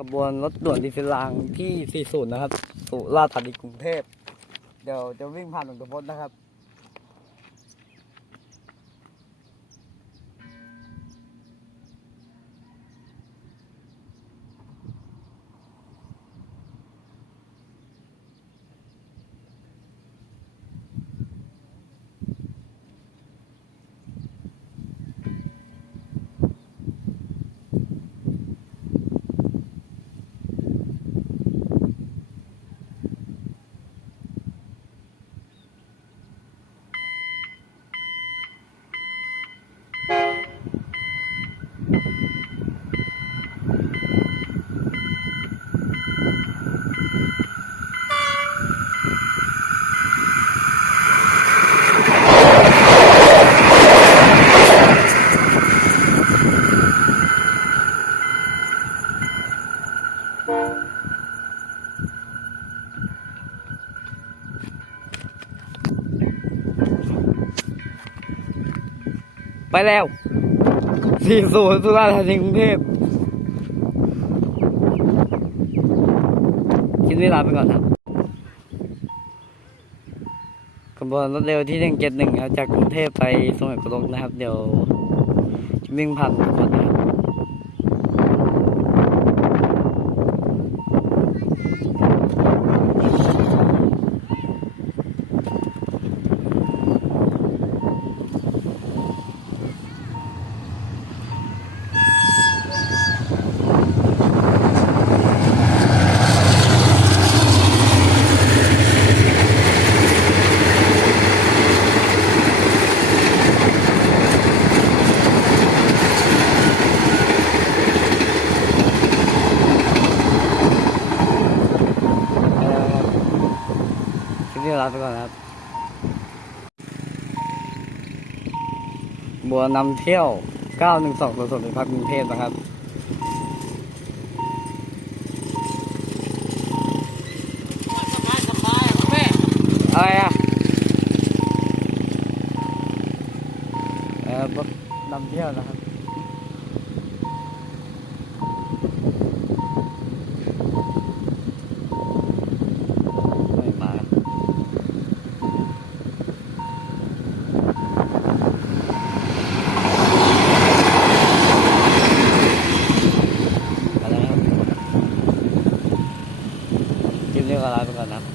ขบวนรถด่วนดิสลางที่ 40 นะครับ สุราษฎร์ธานีกรุงเทพ เดี๋ยวจะวิ่งผ่านหลวงตะพดนะครับ ไปแล้ว40สุราษฎร์ธานีกรุงเทพคิดเวลาไปก่อนครับขบวนรถเร็วที่171ครับจากกรุงเทพไปสมัยกรกนะครับ เดี๋ยววิ่งผ่านทุกคนนะครับ ไปแล้วครับค ลิปนี้ลาไปก่อนะครับ บัวนำเที่ยว 912สวนสนุนพักกรุงเทพนะครับสบายสบายแม่อะไรอะเออบัวนำเที่ยวนะครับ kayo, karami ka na.